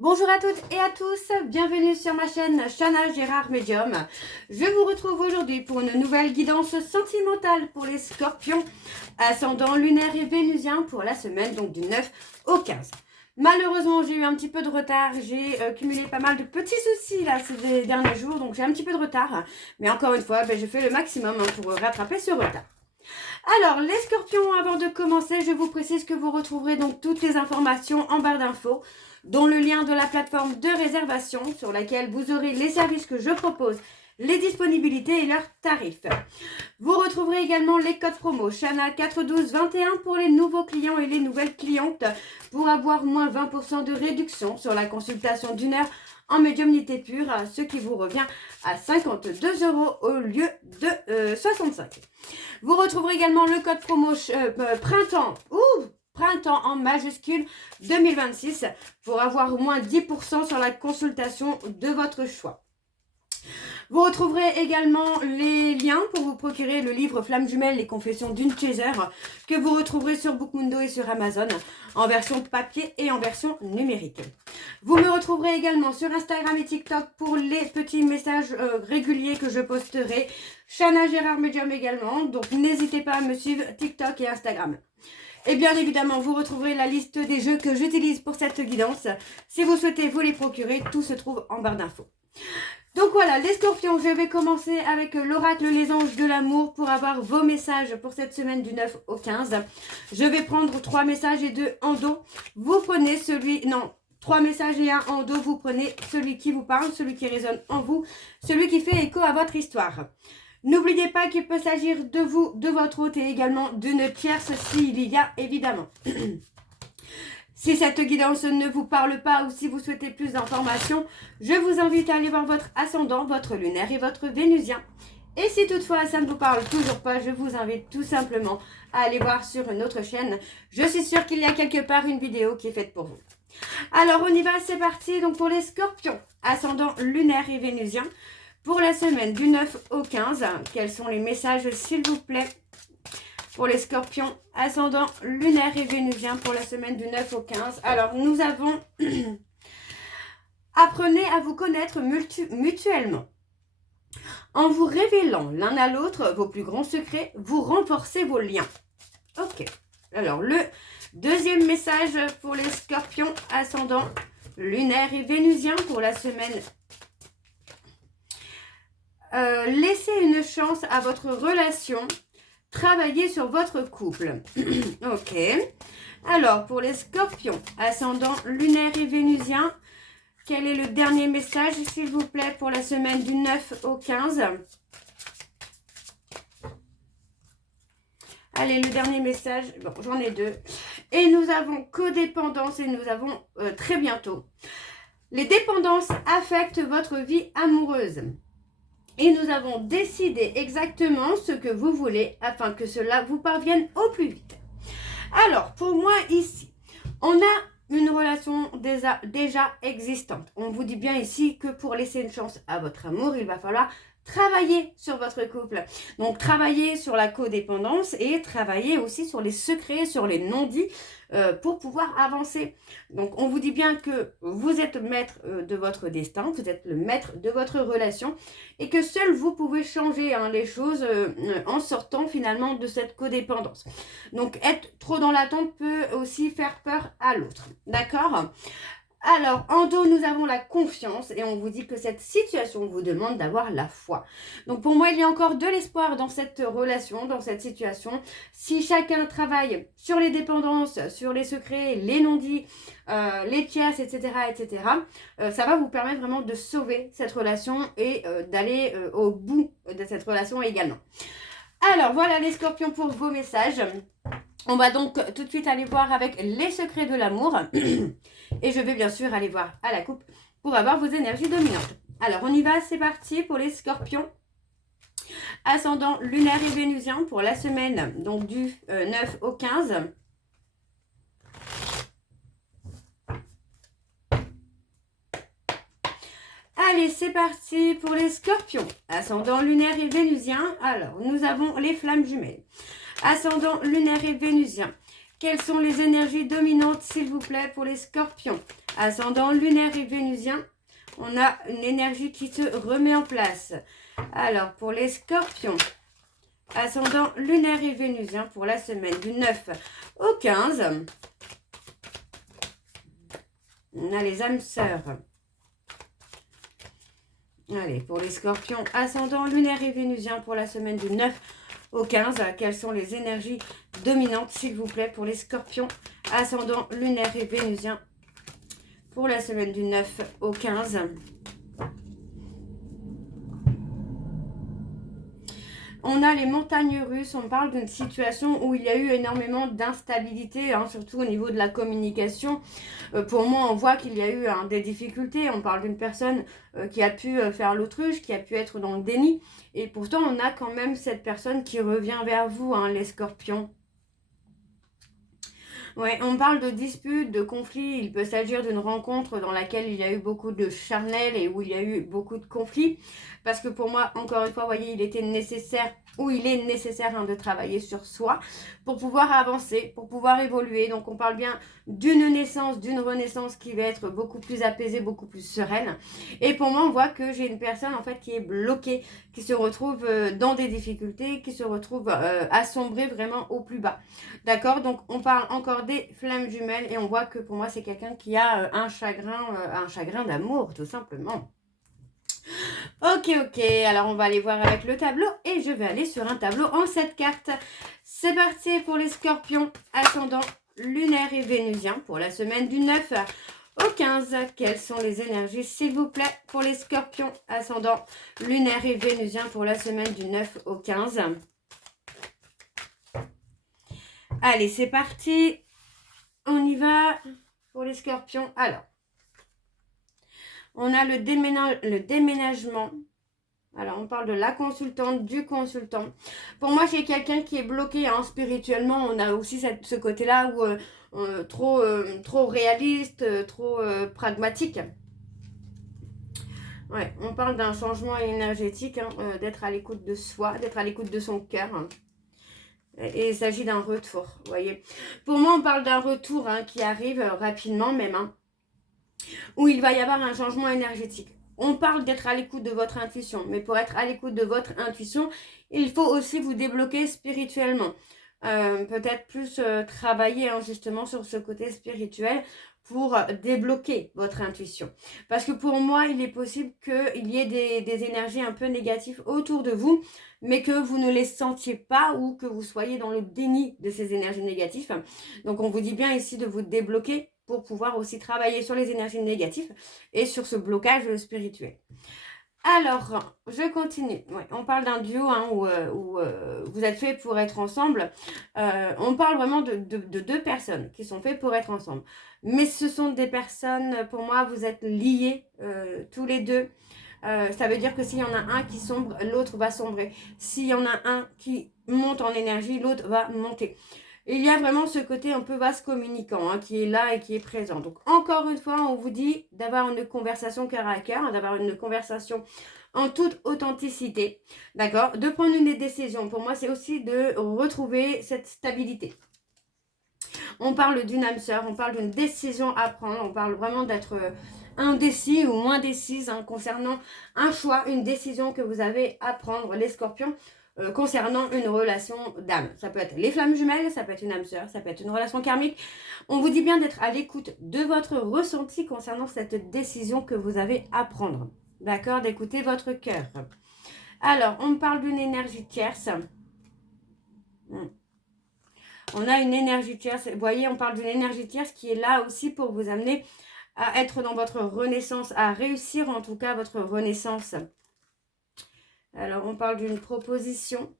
Bonjour à toutes et à tous, bienvenue sur ma chaîne Chana Gérard Medium. Je vous retrouve aujourd'hui pour une nouvelle guidance sentimentale pour les scorpions, ascendant lunaire et vénusien pour la semaine donc du 9 au 15. Malheureusement, j'ai eu un petit peu de retard, j'ai cumulé pas mal de petits soucis là ces derniers jours, donc j'ai un petit peu de retard. Mais encore une fois, je fais le maximum pour rattraper ce retard. Alors, les scorpions, avant de commencer, je vous précise que vous retrouverez donc toutes les informations en barre d'infos, dont le lien de la plateforme de réservation sur laquelle vous aurez les services que je propose, les disponibilités et leurs tarifs. Vous retrouverez également les codes promo Chana 41221 pour les nouveaux clients et les nouvelles clientes pour avoir moins 20% de réduction sur la consultation d'une heure en médiumnité pure, ce qui vous revient à 52 € au lieu de 65. Vous retrouverez également le code promo printemps en majuscule 2026 pour avoir au moins 10% sur la consultation de votre choix. Vous retrouverez également les liens pour vous procurer le livre Flamme Jumelle, les confessions d'une chaser, que vous retrouverez sur Bookmundo et sur Amazon, en version papier et en version numérique. Vous me retrouverez également sur Instagram et TikTok pour les petits messages réguliers que je posterai. Chana Gérard Medium également, donc n'hésitez pas à me suivre TikTok et Instagram. Et bien évidemment, vous retrouverez la liste des jeux que j'utilise pour cette guidance. Si vous souhaitez vous les procurer, tout se trouve en barre d'infos. Donc voilà, les scorpions, je vais commencer avec l'oracle Les Anges de l'amour pour avoir vos messages pour cette semaine du 9 au 15. Je vais prendre 3 messages et 2 en dos. Vous prenez 3 messages et 1 en dos, vous prenez celui qui vous parle, celui qui résonne en vous, celui qui fait écho à votre histoire. N'oubliez pas qu'il peut s'agir de vous, de votre hôte et également d'une tierce s'il y a évidemment. Si cette guidance ne vous parle pas ou si vous souhaitez plus d'informations, je vous invite à aller voir votre ascendant, votre lunaire et votre vénusien. Et si toutefois ça ne vous parle toujours pas, je vous invite tout simplement à aller voir sur une autre chaîne. Je suis sûre qu'il y a quelque part une vidéo qui est faite pour vous. Alors on y va, c'est parti. Donc pour les scorpions, ascendant lunaire et vénusien, pour la semaine du 9 au 15, quels sont les messages s'il vous plaît pour les scorpions, ascendant lunaire et vénusien pour la semaine du 9 au 15. Alors, nous avons apprenez à vous connaître mutuellement. En vous révélant l'un à l'autre vos plus grands secrets, vous renforcez vos liens. Ok. Alors, le deuxième message pour les scorpions, ascendant lunaire et vénusien pour la semaine. Laissez une chance à votre relation. Travaillez sur votre couple. Ok. Alors, pour les scorpions, ascendant lunaire et vénusien, quel est le dernier message, s'il vous plaît, pour la semaine du 9 au 15? Allez, le dernier message, bon, j'en ai 2. Et nous avons codépendance et nous avons très bientôt. Les dépendances affectent votre vie amoureuse. Et nous avons décidé exactement ce que vous voulez afin que cela vous parvienne au plus vite. Alors, pour moi ici, on a une relation déjà existante. On vous dit bien ici que pour laisser une chance à votre amour, il va falloir travailler sur votre couple. Donc, travailler sur la codépendance et travailler aussi sur les secrets, sur les non-dits pour pouvoir avancer. Donc, on vous dit bien que vous êtes maître de votre destin, vous êtes le maître de votre relation et que seul vous pouvez changer les choses en sortant finalement de cette codépendance. Donc, être trop dans l'attente peut aussi faire peur à l'autre. D'accord ? Alors, en dos, nous avons la confiance et on vous dit que cette situation vous demande d'avoir la foi. Donc, pour moi, il y a encore de l'espoir dans cette relation, dans cette situation. Si chacun travaille sur les dépendances, sur les secrets, les non-dits, les tierces, etc., ça va vous permettre vraiment de sauver cette relation et d'aller au bout de cette relation également. Alors, voilà les scorpions pour vos messages. On va donc tout de suite aller voir avec les secrets de l'amour. Et je vais bien sûr aller voir à la coupe pour avoir vos énergies dominantes. Alors, on y va, c'est parti pour les scorpions. Ascendant lunaire et vénusien pour la semaine donc du 9 au 15. Allez, c'est parti pour les scorpions. Ascendant lunaire et vénusien. Alors, nous avons les flammes jumelles. Ascendant lunaire et vénusien. quelles sont les énergies dominantes, s'il vous plaît, pour les scorpions? Ascendant lunaire et vénusien, on a une énergie qui se remet en place. Alors, pour les scorpions, ascendant lunaire et vénusien pour la semaine du 9 au 15, on a les âmes sœurs. Allez, pour les scorpions, ascendant lunaire et vénusien pour la semaine du 9 au 15, quelles sont les énergies dominantes, s'il vous plaît, pour les scorpions, ascendant lunaire et vénusien pour la semaine du 9 au 15. On a les montagnes russes, on parle d'une situation où il y a eu énormément d'instabilité, hein, surtout au niveau de la communication. Pour moi, on voit qu'il y a eu des difficultés. On parle d'une personne qui a pu faire l'autruche, qui a pu être dans le déni. Et pourtant, on a quand même cette personne qui revient vers vous, hein, les scorpions. Ouais, on parle de disputes, de conflits. Il peut s'agir d'une rencontre dans laquelle il y a eu beaucoup de charnel et où il y a eu beaucoup de conflits. Parce que pour moi, encore une fois, vous voyez, il était nécessaire, ou il est nécessaire, hein, de travailler sur soi pour pouvoir avancer, pour pouvoir évoluer. Donc, on parle bien d'une naissance, d'une renaissance qui va être beaucoup plus apaisée, beaucoup plus sereine. Et pour moi, on voit que j'ai une personne, en fait, qui est bloquée, qui se retrouve dans des difficultés, qui se retrouve assombrée vraiment au plus bas. D'accord? Donc, on parle encore des flammes jumelles et on voit que pour moi, c'est quelqu'un qui a un chagrin d'amour, tout simplement. Ok, alors on va aller voir avec le tableau et je vais aller sur un tableau en 7 cartes. C'est parti pour les scorpions, ascendant lunaire et vénusien pour la semaine du 9 au 15. Quelles sont les énergies, s'il vous plaît, pour les scorpions, ascendant lunaire et vénusien pour la semaine du 9 au 15? Allez, c'est parti. On y va pour les scorpions. Alors, on a le déménagement. Alors, on parle de la consultante, du consultant. Pour moi, j'ai quelqu'un qui est bloqué, hein, spirituellement. On a aussi ce côté-là où trop réaliste, trop pragmatique. Ouais, on parle d'un changement énergétique, hein, d'être à l'écoute de soi, d'être à l'écoute de son cœur. Hein. Et il s'agit d'un retour, vous voyez. Pour moi, on parle d'un retour, hein, qui arrive rapidement même, hein, où il va y avoir un changement énergétique. On parle d'être à l'écoute de votre intuition, mais pour être à l'écoute de votre intuition, il faut aussi vous débloquer spirituellement. Peut-être plus travailler, hein, justement sur ce côté spirituel pour débloquer votre intuition. Parce que pour moi, il est possible qu'il y ait des énergies un peu négatives autour de vous, mais que vous ne les sentiez pas ou que vous soyez dans le déni de ces énergies négatives. Donc, on vous dit bien ici de vous débloquer pour pouvoir aussi travailler sur les énergies négatives et sur ce blocage spirituel. Alors, je continue. Ouais, on parle d'un duo, hein, où vous êtes faits pour être ensemble. On parle vraiment de deux personnes qui sont faites pour être ensemble. Mais ce sont des personnes, pour moi, vous êtes liés tous les deux. Ça veut dire que s'il y en a un qui sombre, l'autre va sombrer. S'il y en a un qui monte en énergie, l'autre va monter. Il y a vraiment ce côté un peu vase communicant, hein, qui est là et qui est présent. Donc, encore une fois, on vous dit d'avoir une conversation cœur à cœur, d'avoir une conversation en toute authenticité, d'accord? De prendre une décision. Pour moi, c'est aussi de retrouver cette stabilité. On parle d'une âme sœur, on parle d'une décision à prendre, on parle vraiment d'être indécis ou moins décise, hein, concernant un choix, une décision que vous avez à prendre, les scorpions. Concernant une relation d'âme. Ça peut être les flammes jumelles, ça peut être une âme sœur, ça peut être une relation karmique. On vous dit bien d'être à l'écoute de votre ressenti concernant cette décision que vous avez à prendre. D'accord? D'écouter votre cœur. Alors, on parle d'une énergie tierce. On a une énergie tierce. Vous voyez, on parle d'une énergie tierce qui est là aussi pour vous amener à être dans votre renaissance, à réussir en tout cas votre renaissance. Alors, on parle d'une proposition.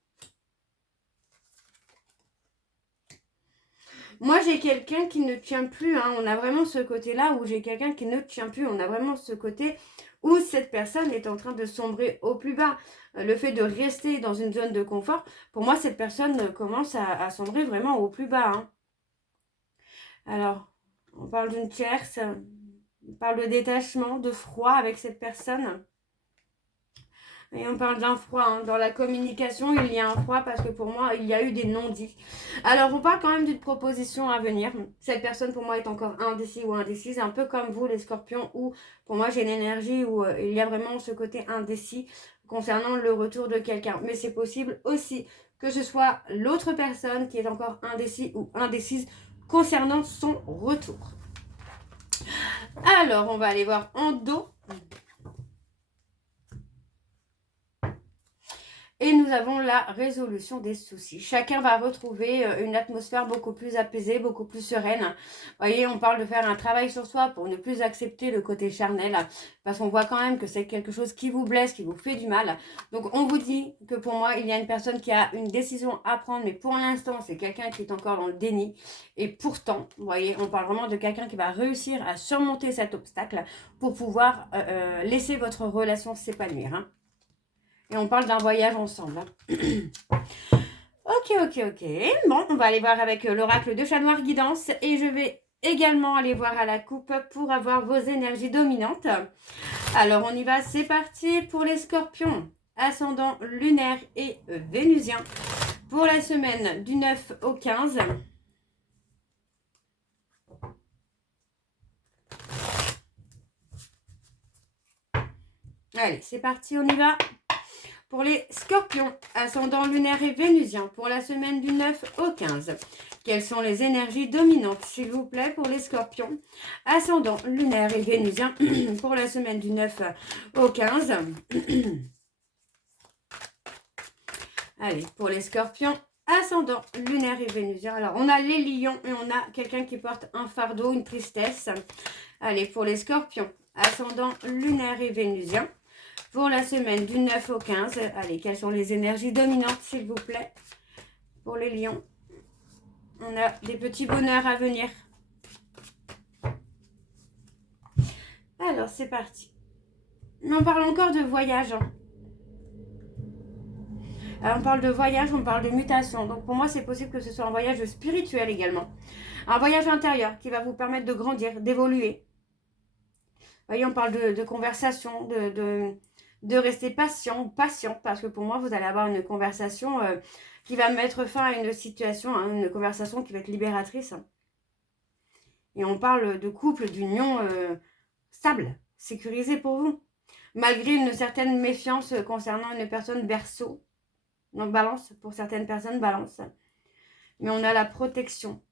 Moi, j'ai quelqu'un qui ne tient plus. Hein. On a vraiment ce côté-là où j'ai quelqu'un qui ne tient plus. On a vraiment ce côté où cette personne est en train de sombrer au plus bas. Le fait de rester dans une zone de confort, pour moi, cette personne commence à sombrer vraiment au plus bas. Hein. Alors, on parle d'une tierce. On parle de détachement, de froid avec cette personne. Et on parle d'un froid, hein. Dans la communication, il y a un froid parce que pour moi, il y a eu des non-dits. Alors, on parle quand même d'une proposition à venir. Cette personne, pour moi, est encore indécis ou indécise, un peu comme vous, les scorpions, où pour moi, j'ai une énergie où il y a vraiment ce côté indécis concernant le retour de quelqu'un. Mais c'est possible aussi que ce soit l'autre personne qui est encore indécis ou indécise concernant son retour. Alors, on va aller voir en dos. Et nous avons la résolution des soucis. Chacun va retrouver une atmosphère beaucoup plus apaisée, beaucoup plus sereine. Vous voyez, on parle de faire un travail sur soi pour ne plus accepter le côté charnel. Parce qu'on voit quand même que c'est quelque chose qui vous blesse, qui vous fait du mal. Donc, on vous dit que pour moi, il y a une personne qui a une décision à prendre. Mais pour l'instant, c'est quelqu'un qui est encore dans le déni. Et pourtant, vous voyez, on parle vraiment de quelqu'un qui va réussir à surmonter cet obstacle pour pouvoir laisser votre relation s'épanouir. Hein. Et on parle d'un voyage ensemble. Ok. Bon, on va aller voir avec l'oracle de Chat Noir Guidance. Et je vais également aller voir à la coupe pour avoir vos énergies dominantes. Alors, on y va. C'est parti pour les scorpions. Ascendant lunaire et vénusien. Pour la semaine du 9 au 15. Allez, c'est parti, on y va. Pour les scorpions, ascendant lunaire et vénusien, pour la semaine du 9 au 15. Quelles sont les énergies dominantes, s'il vous plaît, pour les scorpions, ascendant lunaire et vénusien, pour la semaine du 9 au 15. Allez, pour les scorpions, ascendant lunaire et vénusien. Alors, on a les lions et on a quelqu'un qui porte un fardeau, une tristesse. Allez, pour les scorpions, ascendant lunaire et vénusien. Pour la semaine du 9 au 15, allez, quelles sont les énergies dominantes, s'il vous plaît, pour les lions? On a des petits bonheurs à venir. Alors, c'est parti. On parle encore de voyage. Alors, on parle de voyage, on parle de mutation. Donc, pour moi, c'est possible que ce soit un voyage spirituel également. Un voyage intérieur qui va vous permettre de grandir, d'évoluer. Vous voyez, on parle de conversation, de rester patient, parce que pour moi, vous allez avoir une conversation qui va mettre fin à une situation, hein, une conversation qui va être libératrice. Et on parle de couple, d'union stable, sécurisée pour vous, malgré une certaine méfiance concernant une personne Verseau. Donc balance, pour certaines personnes, balance. Mais on a la protection.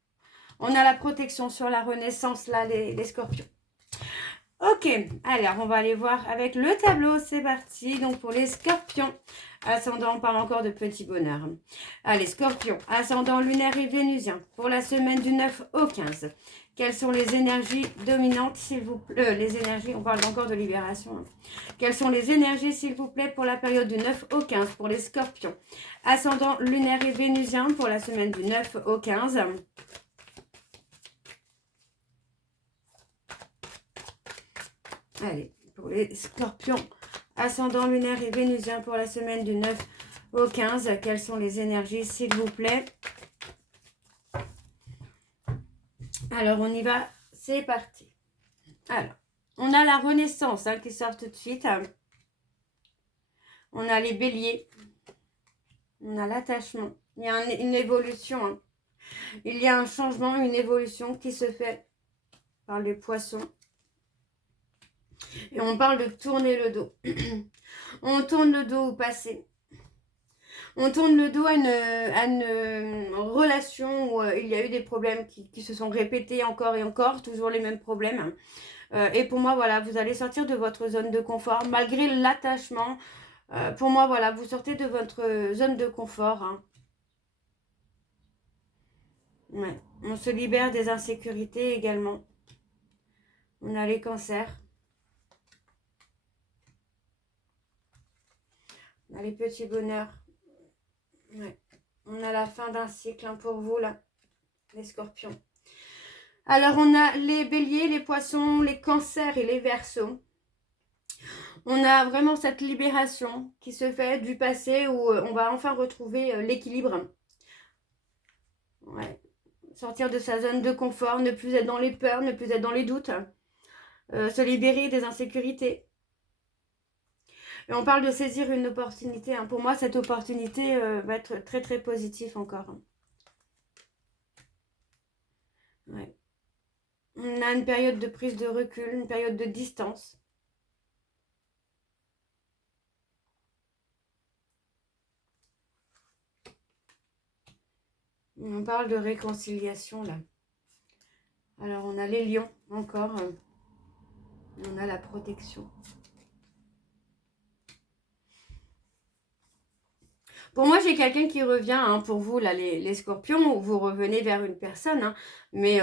On a la protection sur la renaissance, là, les scorpions. Ok, alors on va aller voir avec le tableau, c'est parti. Donc pour les scorpions, ascendant, on parle encore de petits bonheurs. Allez, scorpions, ascendant lunaire et vénusien, pour la semaine du 9 au 15. Quelles sont les énergies dominantes, s'il vous plaît? Les énergies, on parle encore de libération. Hein. Quelles sont les énergies, s'il vous plaît, pour la période du 9 au 15, pour les scorpions? Ascendant lunaire et vénusien, pour la semaine du 9 au 15. Allez, pour les scorpions, ascendant lunaire et vénusien pour la semaine du 9 au 15. Quelles sont les énergies, s'il vous plaît? Alors, on y va. C'est parti. Alors, on a la renaissance hein, qui sort tout de suite. On a les béliers. On a l'attachement. Il y a une évolution. Hein. Il y a un changement, une évolution qui se fait par les poissons. Et on parle de tourner le dos. On tourne le dos au passé. On tourne le dos à une relation où il y a eu des problèmes qui se sont répétés encore et encore, toujours les mêmes problèmes. Et pour moi, voilà, vous allez sortir de votre zone de confort, malgré l'attachement. Pour moi, voilà, vous sortez de votre zone de confort. Hein. Ouais. On se libère des insécurités également. On a les cancers. On a les petits bonheurs. Ouais. On a la fin d'un cycle hein, pour vous, là, les scorpions. Alors, on a les béliers, les poissons, les cancers et les verseaux. On a vraiment cette libération qui se fait du passé où on va enfin retrouver l'équilibre. Ouais. Sortir de sa zone de confort, ne plus être dans les peurs, ne plus être dans les doutes. Se libérer des insécurités. Et on parle de saisir une opportunité. Hein. Pour moi, cette opportunité va être très très positive encore. Hein. Ouais. On a une période de prise de recul, une période de distance. On parle de réconciliation là. Alors on a les lions encore. On a la protection. Pour moi, j'ai quelqu'un qui revient, hein, pour vous, là, les scorpions, vous revenez vers une personne, hein, mais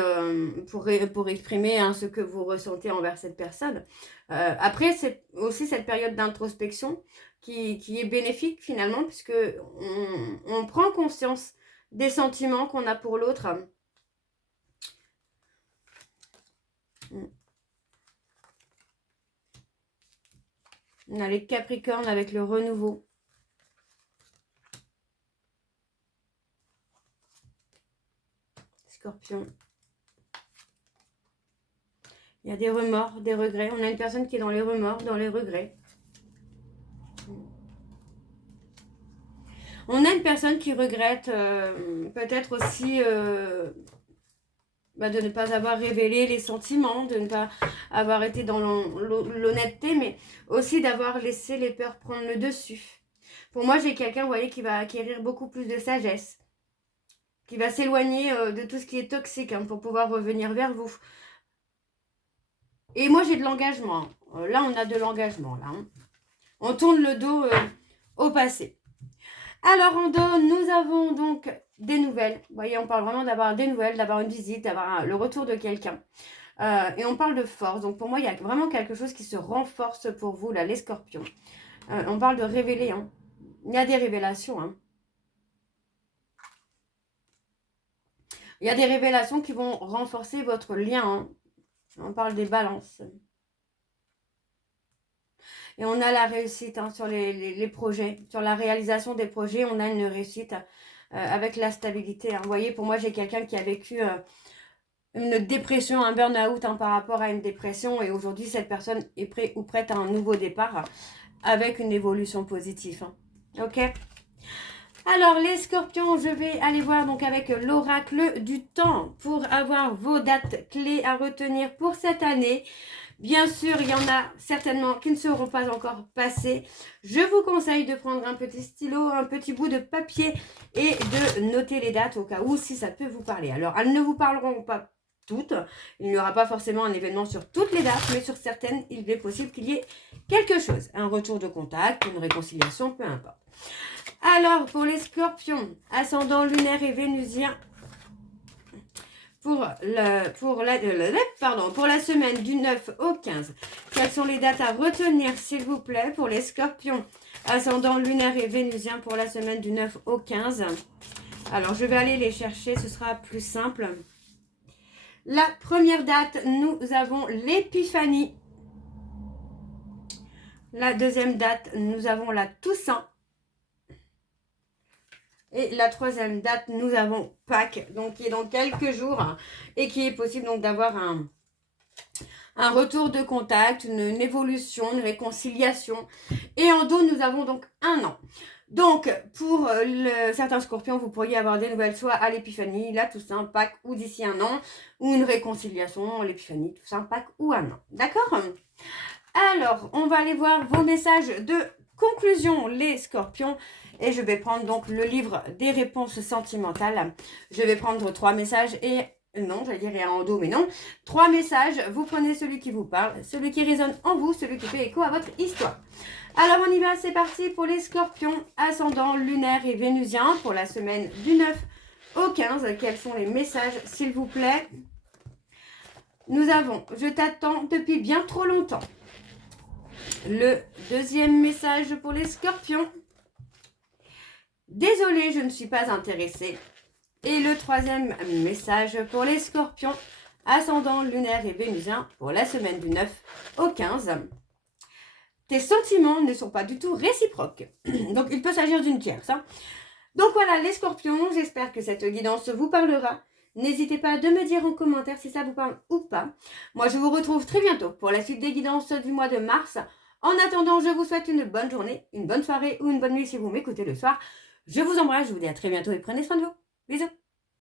pour exprimer hein, ce que vous ressentez envers cette personne. Après, c'est aussi cette période d'introspection qui est bénéfique finalement, puisque on prend conscience des sentiments qu'on a pour l'autre. On a les Capricornes avec le renouveau. Scorpion. Il y a des remords, des regrets. On a une personne qui est dans les remords, dans les regrets. On a une personne qui regrette peut-être aussi de ne pas avoir révélé les sentiments, de ne pas avoir été dans l'honnêteté, mais aussi d'avoir laissé les peurs prendre le dessus. Pour moi, j'ai quelqu'un, vous voyez, qui va acquérir beaucoup plus de sagesse, qui va s'éloigner de tout ce qui est toxique hein, pour pouvoir revenir vers vous. Et moi, j'ai de l'engagement. Là, on a de l'engagement. Là, hein. On tourne le dos au passé. Alors, en dos, nous avons donc des nouvelles. Vous voyez, on parle vraiment d'avoir des nouvelles, d'avoir une visite, d'avoir le retour de quelqu'un. Et on parle de force. Donc, pour moi, il y a vraiment quelque chose qui se renforce pour vous, là, les scorpions. On parle de révéler. Hein. Il y a des révélations. Hein. Il y a des révélations qui vont renforcer votre lien. Hein. On parle des balances. Et on a la réussite hein, sur les projets, sur la réalisation des projets. On a une réussite avec la stabilité. Hein. Vous voyez, pour moi, j'ai quelqu'un qui a vécu une dépression, un burn-out hein, par rapport à une dépression. Et aujourd'hui, cette personne est prête ou prête à un nouveau départ avec une évolution positive. Hein. Ok ? Alors, les scorpions, je vais aller voir donc avec l'oracle du temps pour avoir vos dates clés à retenir pour cette année. Bien sûr, il y en a certainement qui ne seront pas encore passées. Je vous conseille de prendre un petit stylo, un petit bout de papier et de noter les dates au cas où si ça peut vous parler. Alors, elles ne vous parleront pas toutes. Il n'y aura pas forcément un événement sur toutes les dates, mais sur certaines, il est possible qu'il y ait quelque chose. Un retour de contact, une réconciliation, peu importe. Alors, pour les scorpions, ascendant lunaire et vénusien, pour la semaine du 9 au 15, quelles sont les dates à retenir, s'il vous plaît, pour les scorpions, ascendant lunaire et vénusien pour la semaine du 9 au 15. Alors, je vais aller les chercher, ce sera plus simple. La première date, nous avons l'épiphanie. La deuxième date, nous avons la Toussaint. Et la troisième date, nous avons Pâques, donc qui est dans quelques jours hein, et qui est possible donc d'avoir un retour de contact, une évolution, une réconciliation. Et en dos, nous avons donc un an. Donc, pour certains scorpions, vous pourriez avoir des nouvelles soit à l'épiphanie, la Toussaint, Pâques ou d'ici un an, ou une réconciliation, l'épiphanie, Toussaint, Pâques ou un an. D'accord ? Alors, on va aller voir vos messages de conclusion, les scorpions. Et je vais prendre donc le livre des réponses sentimentales. Je vais prendre 3 messages et... Non, j'allais dire et un en dos, mais non. 3 messages, vous prenez celui qui vous parle, celui qui résonne en vous, celui qui fait écho à votre histoire. Alors on y va, c'est parti pour les scorpions, ascendant lunaire et vénusien pour la semaine du 9 au 15. Quels sont les messages, s'il vous plaît? Nous avons « Je t'attends depuis bien trop longtemps ». Le deuxième message pour les scorpions. Désolée, je ne suis pas intéressée. Et le troisième message pour les scorpions, ascendant lunaire et vénusien pour la semaine du 9 au 15. Tes sentiments ne sont pas du tout réciproques. Donc, il peut s'agir d'une tierce. Hein. Donc voilà, les scorpions, j'espère que cette guidance vous parlera. N'hésitez pas de me dire en commentaire si ça vous parle ou pas. Moi, je vous retrouve très bientôt pour la suite des guidances du mois de mars. En attendant, je vous souhaite une bonne journée, une bonne soirée ou une bonne nuit si vous m'écoutez le soir. Je vous embrasse, je vous dis à très bientôt et prenez soin de vous. Bisous.